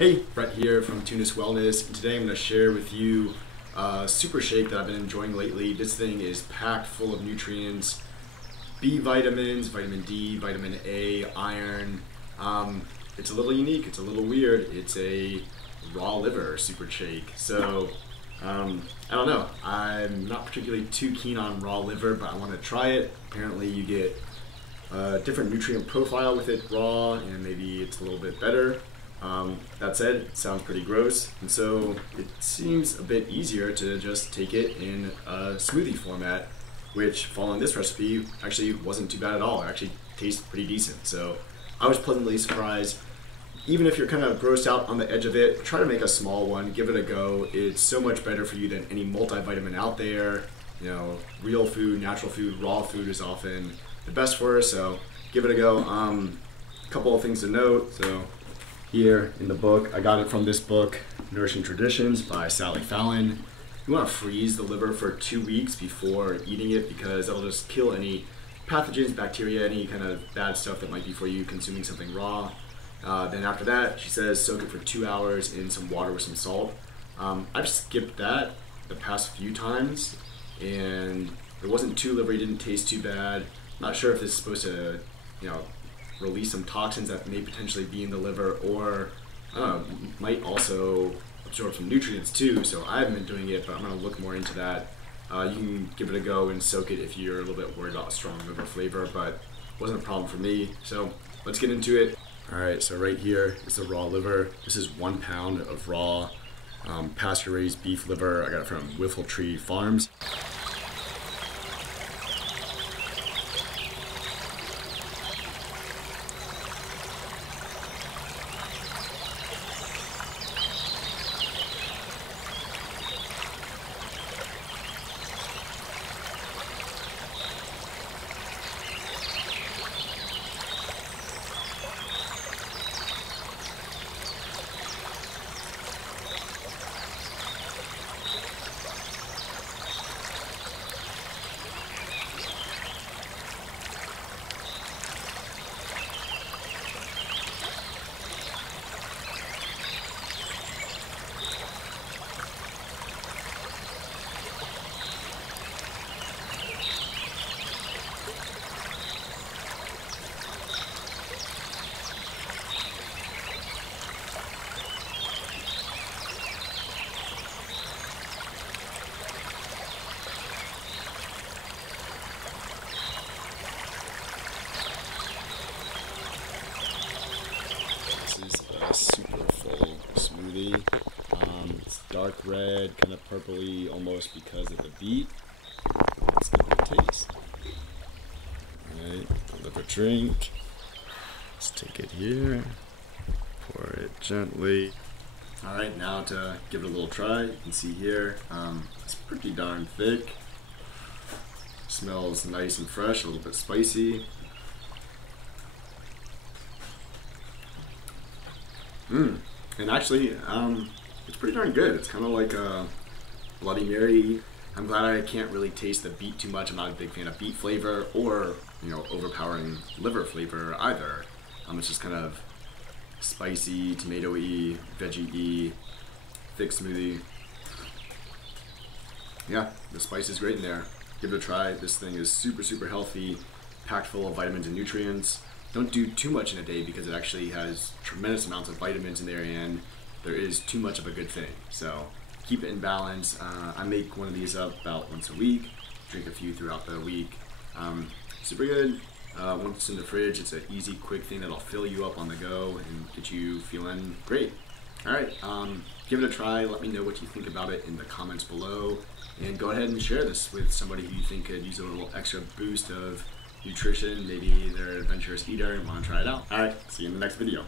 Hey, Brett here from Tunis Wellness, and today I'm going to share with you a super shake that I've been enjoying lately. This thing is packed full of nutrients, B vitamins, vitamin D, vitamin A, iron. It's a little unique, it's a little weird. It's a raw liver super shake. So, I don't know. I'm not particularly too keen on raw liver, but I want to try it. Apparently you get a different nutrient profile with it raw, and maybe it's a little bit better. That said, it sounds pretty gross, and so it seems a bit easier to just take it in a smoothie format, which, following this recipe, actually wasn't too bad at all. It actually tastes pretty decent, so I was pleasantly surprised. Even if you're kind of grossed out on the edge of it, try to make a small one, give it a go. It's so much better for you than any multivitamin out there. You know, real food, natural food, raw food is often the best for us, so give it a go. A couple of things to note. So here in the book, I got it from this book, Nourishing Traditions by Sally Fallon. You want to freeze the liver for 2 weeks before eating it because that'll just kill any pathogens, bacteria, any kind of bad stuff that might be for you consuming something raw. Then after that, she says soak it for 2 hours in some water with some salt. I've skipped that the past few times, and it wasn't too livery, didn't taste too bad. Not sure if this is supposed to, release some toxins that may potentially be in the liver, or might also absorb some nutrients too. So I haven't been doing it, but I'm going to look more into that. You can give it a go and soak it if you're a little bit worried about strong liver flavor, but it wasn't a problem for me. So let's get into it. Alright, so right here is the raw liver. This is 1 pound of raw pasture-raised beef liver. I got it from Whiffletree Farms. A super full smoothie. It's dark red, kind of purpley almost because of the beet. Let's give it a taste. Alright, liver drink. Let's take it here. Pour it gently. Alright, now to give it a little try. You can see here, it's pretty darn thick. Smells nice and fresh, a little bit spicy. And actually, it's pretty darn good. It's kind of like a Bloody Mary. I'm glad I can't really taste the beet too much. I'm not a big fan of beet flavor or, overpowering liver flavor either. It's just kind of spicy, tomato-y, veggie-y, thick smoothie. Yeah, the spice is great in there. Give it a try. This thing is super, super healthy, packed full of vitamins and nutrients. Don't do too much in a day because it actually has tremendous amounts of vitamins in there, and there is too much of a good thing. So keep it in balance. I make one of these up about once a week, drink a few throughout the week. Super good. Once it's in the fridge, it's an easy, quick thing that'll fill you up on the go and get you feeling great. Alright, give it a try. Let me know what you think about it in the comments below. And go ahead and share this with somebody who you think could use a little extra boost of nutrition. Maybe they're an adventurous eater and want to try it out. Alright, see you in the next video.